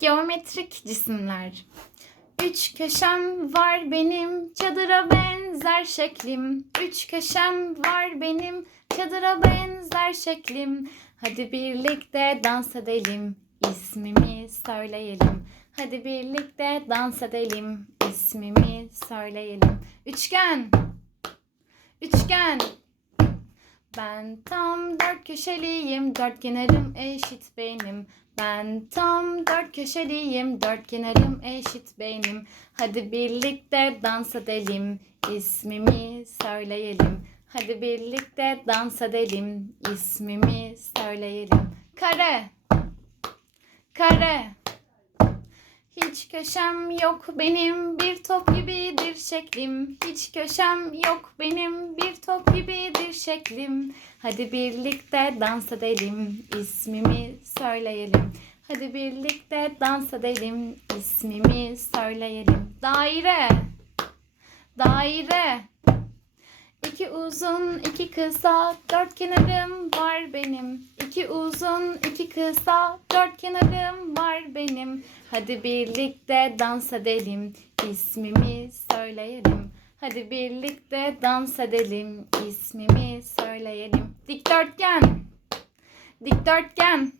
Geometrik cisimler. Üç köşem var benim, çadıra benzer şeklim. Üç köşem var benim, çadıra benzer şeklim. Hadi birlikte dans edelim, ismimi söyleyelim. Hadi birlikte dans edelim, ismimi söyleyelim. Üçgen, üçgen. Ben tam dört köşeliyim, dört kenarım eşit benim. Ben tam dört köşeliyim, dört kenarım eşit benim. Hadi birlikte dans edelim, ismimi söyleyelim. Hadi birlikte dans edelim, ismimi söyleyelim. Kare, kare. Hiç köşem yok benim bir top gibidir şeklim. Hiç köşem yok benim bir top gibidir şeklim. Hadi birlikte dans edelim, ismimi söyleyelim. Hadi birlikte dans edelim, ismimi söyleyelim. Daire, daire. İki uzun, iki kısa, dört kenarım var benim. İki uzun, iki kısa, dört kenarım var benim. Hadi birlikte dans edelim, ismimi söyleyelim. Hadi birlikte dans edelim, ismimi söyleyelim. Dikdörtgen, dikdörtgen.